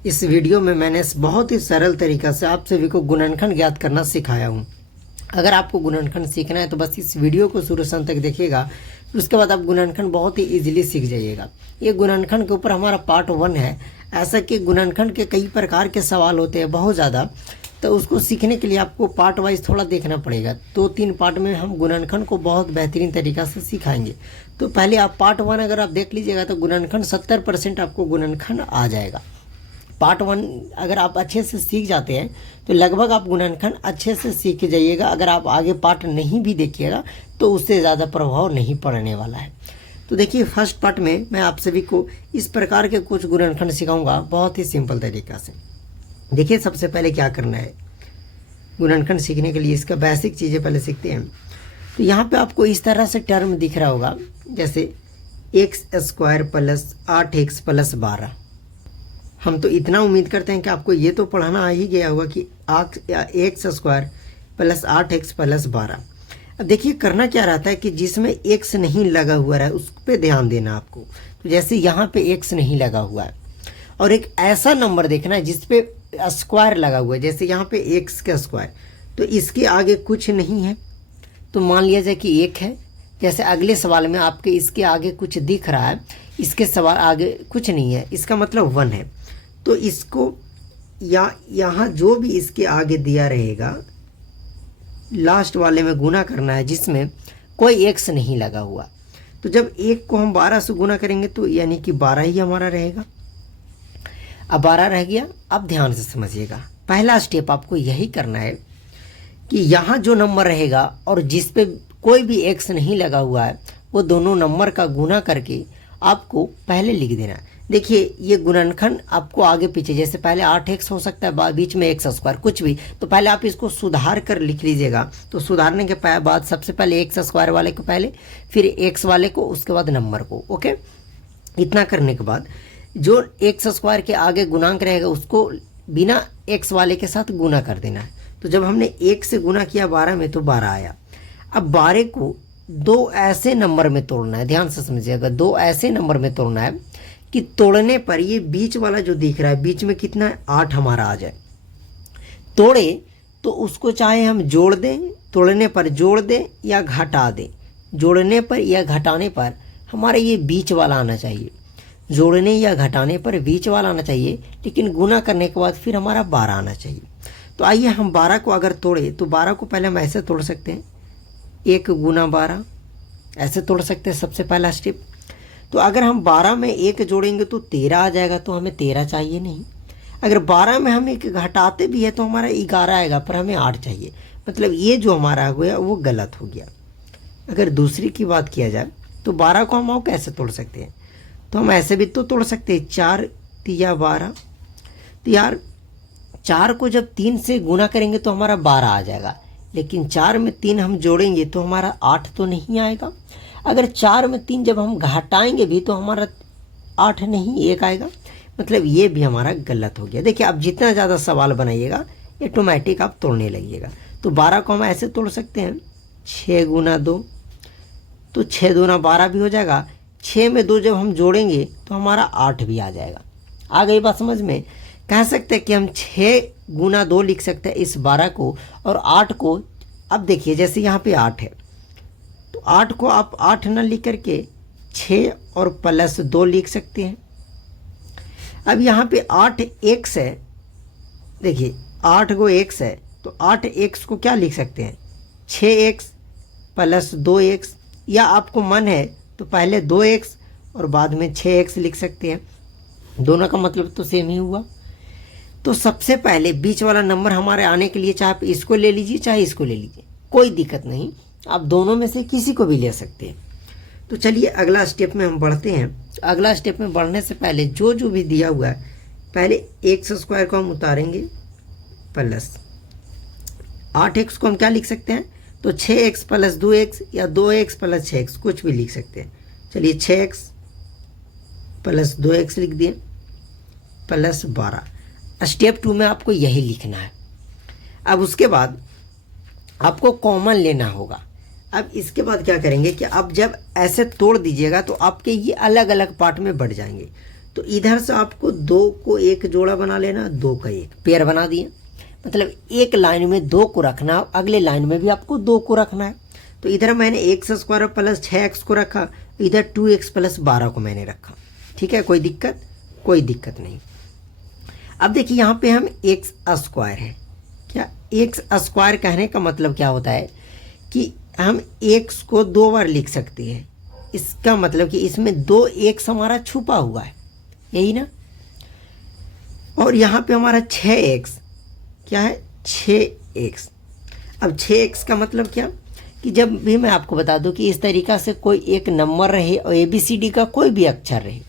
इस वीडियो में मैंने बहुत ही सरल तरीक़ा से आप सभी को गुणनखंड ज्ञात करना सिखाया हूँ। अगर आपको गुणनखंड सीखना है तो बस इस वीडियो को शुरू से अंत तक देखिएगा, उसके बाद आप गुणनखंड बहुत ही इजीली सीख जाइएगा। ये गुणनखंड के ऊपर हमारा पार्ट 1 है। ऐसा कि गुणनखंड के कई प्रकार के सवाल होते हैं, बहुत ज़्यादा, तो उसको सीखने के लिए आपको पार्ट वाइज थोड़ा देखना पड़ेगा। 2-3 पार्ट में हम गुणनखंड को बहुत बेहतरीन तरीक़ा से सिखाएंगे। तो पहले आप पार्ट 1 अगर आप देख लीजिएगा तो गुणनखंड 70% आपको गुणनखंड आ जाएगा। पार्ट 1 अगर आप अच्छे से सीख जाते हैं तो लगभग आप गुणनखंड अच्छे से सीख जाइएगा। अगर आप आगे पार्ट नहीं भी देखिएगा तो उससे ज़्यादा प्रभाव नहीं पड़ने वाला है। तो देखिए, फर्स्ट पार्ट में मैं आप सभी को इस प्रकार के कुछ गुणनखंड सिखाऊंगा बहुत ही सिंपल तरीक़ा से। देखिए, सबसे पहले क्या करना है, गुणनखंड सीखने के लिए इसका बेसिक चीज़ें पहले सीखते हैं। तो यहाँ पे आपको इस तरह से टर्म दिख रहा होगा, जैसे x² + 8x + 12। हम तो इतना उम्मीद करते हैं कि आपको ये तो पढ़ाना आ ही गया होगा कि x² + 8x + 12। अब देखिए, करना क्या रहता है कि जिसमें x नहीं लगा हुआ है उस पर ध्यान देना आपको। तो जैसे यहाँ पे x नहीं लगा हुआ है और एक ऐसा नंबर देखना है जिस पे स्क्वायर लगा हुआ है, जैसे यहाँ पे x का स्क्वायर, तो इसके आगे कुछ नहीं है तो मान लिया जाए कि 1 है। जैसे अगले सवाल में आपके इसके आगे कुछ दिख रहा है, इसके सवाल आगे कुछ नहीं है, इसका मतलब 1 है। तो इसको या यहाँ जो भी इसके आगे दिया रहेगा लास्ट वाले में गुना करना है जिसमें कोई x नहीं लगा हुआ। तो जब 1 को हम 12 से गुना करेंगे तो यानी कि 12 ही हमारा रहेगा। अब 12 रह गया। अब ध्यान से समझिएगा, पहला स्टेप आपको यही करना है कि यहाँ जो नंबर रहेगा और जिस पे कोई भी x नहीं लगा हुआ है वो दोनों नंबर का गुना करके आपको पहले लिख देना है। देखिए, ये गुणनखंड आपको आगे पीछे, जैसे पहले 8x हो सकता है, बीच में x² कुछ भी, तो पहले आप इसको सुधार कर लिख लीजिएगा। तो सुधारने के बाद सबसे पहले x² वाले को पहले, फिर x वाले को, उसके बाद नंबर को। ओके, इतना करने के बाद जो x² के आगे गुणांक रहेगा उसको बिना x वाले के साथ गुना कर देना है। तो जब हमने 1 से गुना किया 12 में तो 12 आया। अब 12 को 2 ऐसे नंबर में तोड़ना है, ध्यान से समझिएगा, 2 ऐसे नंबर में तोड़ना है कि तोड़ने पर ये बीच वाला जो दिख रहा है, बीच में कितना है, 8 हमारा आ जाए। तोड़े तो उसको चाहे हम जोड़ दें, तोड़ने पर जोड़ दें या घटा दें। जोड़ने पर या घटाने पर हमारा ये बीच वाला आना चाहिए, जोड़ने या घटाने पर बीच वाला आना चाहिए, लेकिन गुना करने के बाद फिर हमारा 12 आना चाहिए। तो आइए हम 12 को अगर तोड़े तो 12 को पहले हम ऐसे तोड़ सकते हैं, 1 × 12 ऐसे तोड़ सकते हैं, सबसे पहला स्टेप। तो अगर हम 12 में 1 जोड़ेंगे तो 13 आ जाएगा, तो हमें 13 चाहिए नहीं। अगर 12 में हम 1 घटाते भी है तो हमारा 11 आएगा, पर हमें 8 चाहिए, मतलब ये जो हमारा हुआ वो गलत हो गया। अगर दूसरी की बात किया जाए तो 12 को हम कैसे तोड़ सकते हैं, तो हम ऐसे भी तो तोड़ सकते हैं, 4 × 3 = 12। तो यार 4 को जब 3 से गुना करेंगे तो हमारा 12 आ जाएगा, लेकिन 4 में 3 हम जोड़ेंगे तो हमारा 8 तो नहीं आएगा। अगर 4 में 3 जब हम घटाएंगे भी तो हमारा 8 नहीं 1 आएगा, मतलब ये भी हमारा गलत हो गया। देखिए, अब जितना ज़्यादा सवाल बनाइएगा ऑटोमेटिक आप तोड़ने लगिएगा। तो 12 को हम ऐसे तोड़ सकते हैं, 6 × 2, तो 6 × 2 = 12 भी हो जाएगा। 6 में 2 जब हम जोड़ेंगे तो हमारा 8 भी आ जाएगा। आ गई बात समझ में? कह सकते हैं कि हम 6 × 2 लिख सकते हैं इस 12 को, और 8 को, अब देखिए जैसे यहाँ पे 8 है तो 8 को आप 8 न लिख करके 6 और +2 लिख सकते हैं। अब यहाँ पे 8x है, देखिए 8 को x है तो 8x को क्या लिख सकते हैं, 6x + 2x, या आपको मन है तो पहले 2x और बाद में 6x लिख सकते हैं। दोनों का मतलब तो सेम ही हुआ। तो सबसे पहले बीच वाला नंबर हमारे आने के लिए चाहे आप इसको ले लीजिए चाहे इसको ले लीजिए, कोई दिक्कत नहीं, आप दोनों में से किसी को भी ले सकते हैं। तो चलिए अगला स्टेप में हम बढ़ते हैं। अगला स्टेप में बढ़ने से पहले जो जो भी दिया हुआ है, पहले x² को हम उतारेंगे प्लस 8x को हम क्या लिख सकते हैं, तो 6x + 2x या 2x + 6x कुछ भी लिख सकते हैं। चलिए 6x + 2x लिख दिए प्लस 12। स्टेप 2 में आपको यही लिखना है। अब उसके बाद आपको कॉमन लेना होगा। अब इसके बाद क्या करेंगे कि अब जब ऐसे तोड़ दीजिएगा तो आपके ये अलग अलग पार्ट में बढ़ जाएंगे। तो इधर से आपको 2 को एक जोड़ा बना लेना, 2 का एक पेयर बना दिए। मतलब एक लाइन में 2 को रखना, अगले लाइन में भी आपको 2 को रखना है। तो इधर मैंने x² प्लस 6x को रखा, इधर 2x प्लस 12 को मैंने रखा। ठीक है, कोई दिक्कत? कोई दिक्कत नहीं। अब देखिए यहाँ पे हम x² है। क्या x² कहने का मतलब क्या होता है कि हम x को 2 बार लिख सकते हैं। इसका मतलब कि इसमें 2 x हमारा छुपा हुआ है, यही ना। और यहाँ पे हमारा 6x क्या है, 6x। अब 6x का मतलब क्या कि जब भी मैं आपको बता दूं कि इस तरीक़ा से कोई एक नंबर रहे और ABCD का कोई भी अक्षर रहे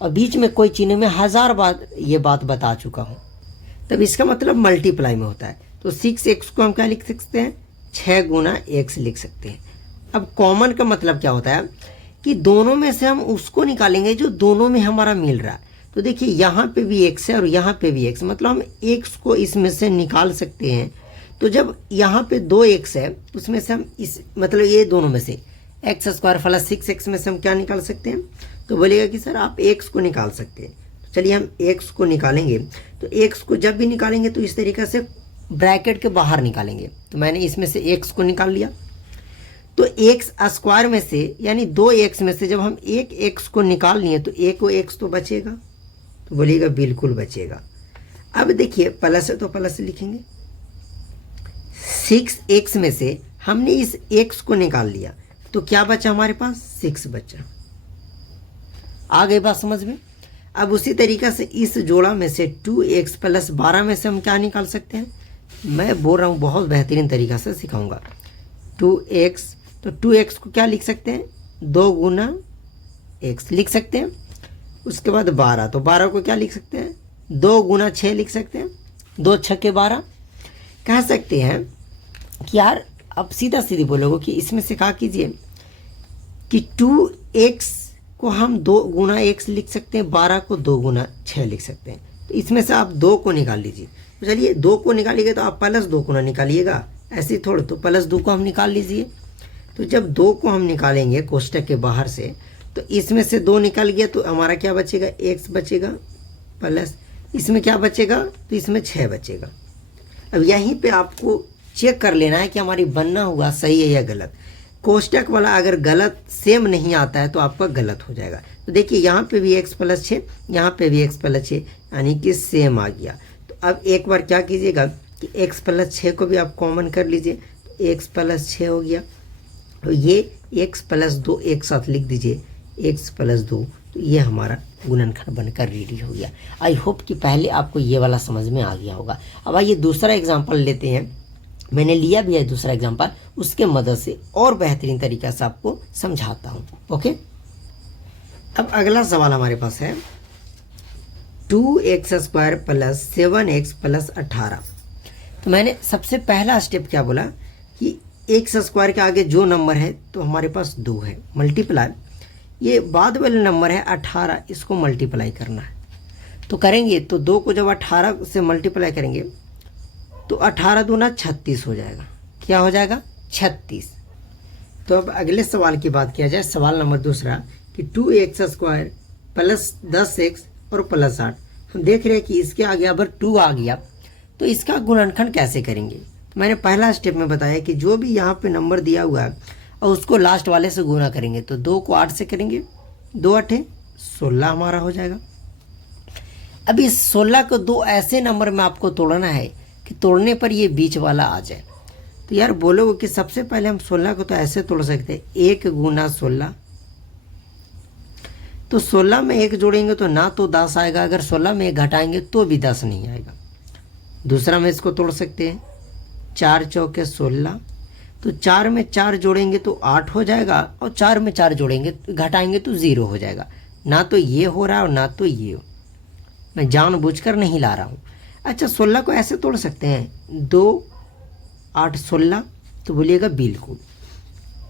और बीच में कोई चिन्ह, में 1000 बार ये बात बता चुका हूँ, तब इसका मतलब मल्टीप्लाई में होता है। तो 6x को हम क्या लिख सकते हैं, 6 गुना x लिख सकते हैं। अब कॉमन का मतलब क्या होता है कि दोनों में से हम उसको निकालेंगे जो दोनों में हमारा मिल रहा है। तो देखिए यहाँ पे भी x है और यहाँ पे भी x, मतलब हम x को इसमें से निकाल सकते हैं। तो जब यहाँ पे 2x है उसमें से हम इस मतलब ये दोनों में से x² प्लस 6x में से हम क्या निकाल सकते हैं। तो बोलेगा कि सर आप x को निकाल सकते हैं। तो चलिए हम x को निकालेंगे। तो x को जब भी निकालेंगे तो इस तरीक़े से ब्रैकेट के बाहर निकालेंगे। तो मैंने इसमें से x को निकाल लिया। तो x² में से यानी 2x में से जब हम एक x को निकाल लिए तो एक x तो बचेगा। तो बोलिएगा बिल्कुल बचेगा। अब देखिए प्लस है तो प्लस लिखेंगे। 6x में से हमने इस x को निकाल लिया तो क्या बचा हमारे पास, 6 बचा। आ गई बात समझ में। अब उसी तरीक़ा से इस जोड़ा में से 2x प्लस 12 में से हम क्या निकाल सकते हैं। मैं बोल रहा हूँ बहुत बेहतरीन तरीक़ा से सिखाऊंगा। 2x, तो 2x को क्या लिख सकते हैं, 2 गुना x लिख सकते हैं। उसके बाद 12, तो 12 को क्या लिख सकते हैं, 2 गुना 6 लिख सकते हैं। 2 छक्के 12 कह सकते हैं कि यार अब सीधा सीधी बोलोगे कि इसमें से क्या कीजिए कि 2x को हम 2 गुना x लिख सकते हैं, 12 को 2 गुना 6 लिख सकते हैं। तो इसमें से आप 2 को निकाल लीजिए। तो चलिए 2 को निकालिएगा तो आप प्लस 2 को ना निकालिएगा, ऐसे ही थोड़ा। तो प्लस 2 को हम निकाल लीजिए। तो जब 2 को हम निकालेंगे कोष्टक के बाहर से तो इसमें से 2 निकल गया तो हमारा क्या बचेगा, x बचेगा, प्लस इसमें क्या बचेगा, तो इसमें 6 बचेगा। अब यहीं पे आपको चेक कर लेना है कि हमारी बनना हुआ सही है या गलत। कोष्टक वाला अगर गलत सेम नहीं आता है तो आपका गलत हो जाएगा। तो देखिए यहाँ पे भी x प्लस 6, यहाँ पे भी x प्लस 6, यानी कि सेम आ गया। तो अब एक बार क्या कीजिएगा कि x प्लस 6 को भी आप कॉमन कर लीजिए। तो x प्लस 6 हो गया। तो ये x प्लस 2 एक साथ लिख दीजिए, x प्लस 2। तो ये हमारा गुणनखंड बनकर रेडी हो गया। आई होप कि पहले आपको ये वाला समझ में आ गया होगा। अब आइए दूसरा एग्जाम्पल लेते हैं। मैंने लिया भी है दूसरा एग्जाम्पल, उसके मदद से और बेहतरीन तरीक़ा से आपको समझाता हूँ। ओके, अब अगला सवाल हमारे पास है 2x² प्लस 7x प्लस 18। तो मैंने सबसे पहला स्टेप क्या बोला कि x² के आगे जो नंबर है तो हमारे पास 2 है, मल्टीप्लाई। ये बाद वाले नंबर है 18, इसको मल्टीप्लाई करना है। तो करेंगे तो 2 को जब 18 से मल्टीप्लाई करेंगे तो 18 दूना 36 हो जाएगा। क्या हो जाएगा, 36। तो अब अगले सवाल की बात किया जाए, सवाल नंबर दूसरा कि 2x² प्लस 10x और प्लस 8। हम देख रहे हैं कि इसके आगे अगर 2 आ गया तो इसका गुणनखंड कैसे करेंगे। तो मैंने पहला स्टेप में बताया कि जो भी यहाँ पे नंबर दिया हुआ है और उसको लास्ट वाले से गुना करेंगे। तो 2 को 8 से करेंगे, 2 8 16 हमारा हो जाएगा। अब इस 16 को 2 ऐसे नंबर में आपको तोड़ना है कि तोड़ने पर ये बीच वाला आ जाए। तो यार बोलोगे कि सबसे पहले हम 16 को तो ऐसे तोड़ सकते हैं, 1 गुना 16। तो 16 में 1 जोड़ेंगे तो ना तो 10 आएगा, अगर 16 में 1 घटाएंगे तो भी 10 नहीं आएगा। दूसरा में इसको तोड़ सकते हैं, 4 चौके 16। तो 4 में 4 जोड़ेंगे तो 8 हो जाएगा और 4 में 4 जोड़ेंगे घटाएंगे तो 0 हो जाएगा। ना तो ये हो रहा है और ना तो ये हो, मैं जानबूझकर नहीं ला रहा हूँ। अच्छा 16 को ऐसे तोड़ सकते हैं, 2 8 16। तो बोलिएगा बिल्कुल।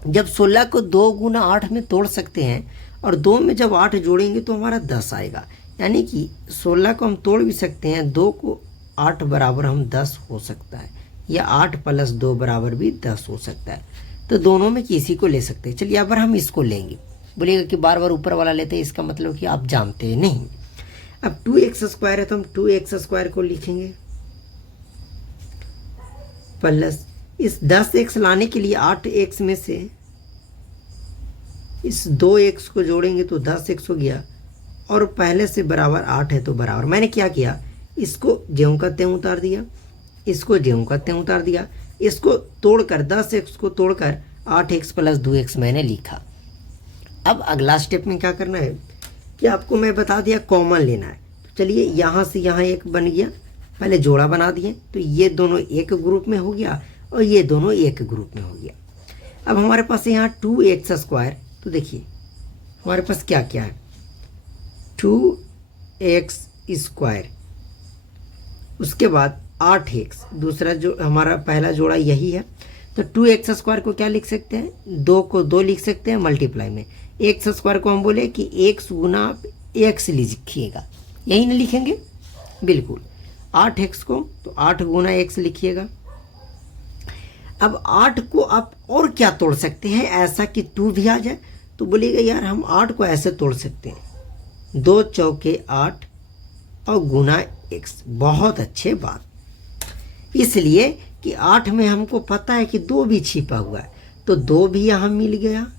जब 16 को 2 गुना 8 में तोड़ सकते हैं और 2 में जब 8 जोड़ेंगे तो हमारा 10 आएगा। यानी कि 16 को हम तोड़ भी सकते हैं, 2 को 8 बराबर हम 10 हो सकता है, या 8 प्लस 2 बराबर भी 10 हो सकता है। तो दोनों में किसी को ले सकते हैं। चलिए अब हम इसको लेंगे। बोलिएगा कि बार बार ऊपर वाला लेते हैं, इसका मतलब कि आप जानते हैं नहीं। अब 2x² है तो हम 2x² को लिखेंगे प्लस इस 10x लाने के लिए 8x में से इस 2x को जोड़ेंगे तो 10x हो गया, और पहले से बराबर 8 है तो बराबर, मैंने क्या किया, इसको ज्यों का त्यों उतार दिया, इसको ज्यों का त्यों उतार दिया, इसको तोड़कर 10x को तोड़कर 8x प्लस 2x मैंने लिखा। अब अगला स्टेप में क्या करना है कि आपको मैं बता दिया कॉमन लेना है। तो चलिए यहाँ से यहाँ एक बन गया, पहले जोड़ा बना दिए तो ये दोनों एक ग्रुप में हो गया और ये दोनों एक ग्रुप में हो गया। अब हमारे पास यहाँ 2x², तो देखिए हमारे पास क्या क्या है, 2x², उसके बाद 8x, दूसरा जो हमारा पहला जोड़ा यही है। तो 2x² को क्या लिख सकते हैं, 2 को 2 लिख सकते हैं मल्टीप्लाई में, x² को हम बोले कि x गुना x लिखिएगा, यही ना लिखेंगे, बिल्कुल। 8x को तो 8 गुना x लिखिएगा। अब 8 को आप और क्या तोड़ सकते हैं ऐसा कि 2 भी आ जाए, तो बोलिएगा यार हम 8 को ऐसे तोड़ सकते हैं, 2 चौके 8 और गुना x। बहुत अच्छे बात, इसलिए कि 8 में हमको पता है कि 2 भी छिपा हुआ है, तो 2 भी यहाँ मिल गया,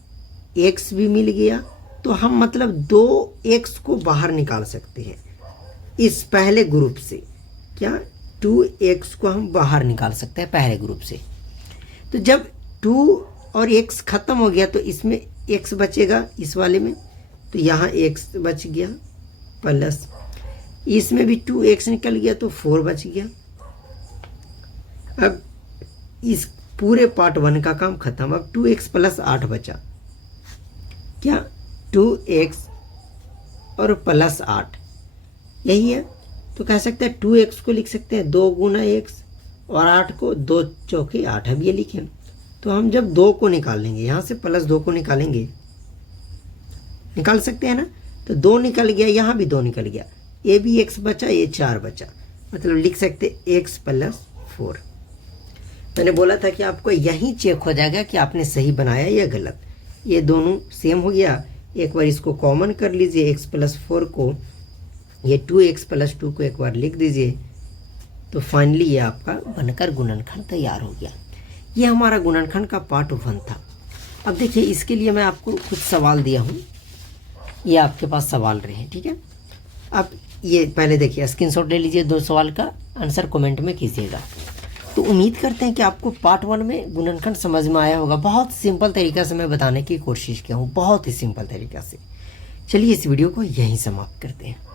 x भी मिल गया, तो हम मतलब 2x को बाहर निकाल सकते हैं इस पहले ग्रुप से। क्या 2x को हम बाहर निकाल सकते हैं पहले ग्रुप से। तो जब 2 और x खत्म हो गया तो इसमें x बचेगा इस वाले में, तो यहाँ x बच गया, प्लस इसमें भी 2x निकल गया तो 4 बच गया। अब इस पूरे पार्ट 1 का काम खत्म। अब 2x प्लस 8 बचा, क्या 2x और प्लस 8 यही है, तो कह सकते हैं 2x को लिख सकते हैं 2 गुना x और 8 को 2 चौके 8, अब ये लिखें। तो हम जब 2 को निकाल लेंगे, यहाँ से प्लस 2 को निकालेंगे, निकाल सकते हैं ना, तो 2 निकल गया, यहाँ भी 2 निकल गया, ये भी x बचा, ये 4 बचा, मतलब लिख सकते x प्लस 4। मैंने बोला था कि आपको यहीं चेक हो जाएगा कि आपने सही बनाया या गलत। ये दोनों सेम हो गया, एक बार इसको कॉमन कर लीजिए, x प्लस 4 को, ये 2x प्लस 2 को एक बार लिख दीजिए, तो फाइनली ये आपका बनकर गुणनखंड तैयार हो गया। ये हमारा गुणनखंड का पार्ट 1 था। अब देखिए इसके लिए मैं आपको कुछ सवाल दिया हूँ, ये आपके पास सवाल रहे, ठीक है। अब ये पहले देखिए स्क्रीनशॉट ले लीजिए, 2 सवाल का आंसर कमेंट में कीजिएगा। तो उम्मीद करते हैं कि आपको पार्ट 1 में गुणनखंड समझ में आया होगा। बहुत सिंपल तरीक़ा से मैं बताने की कोशिश किया हूँ, बहुत ही सिंपल तरीक़ा से। चलिए इस वीडियो को यहीं समाप्त करते हैं।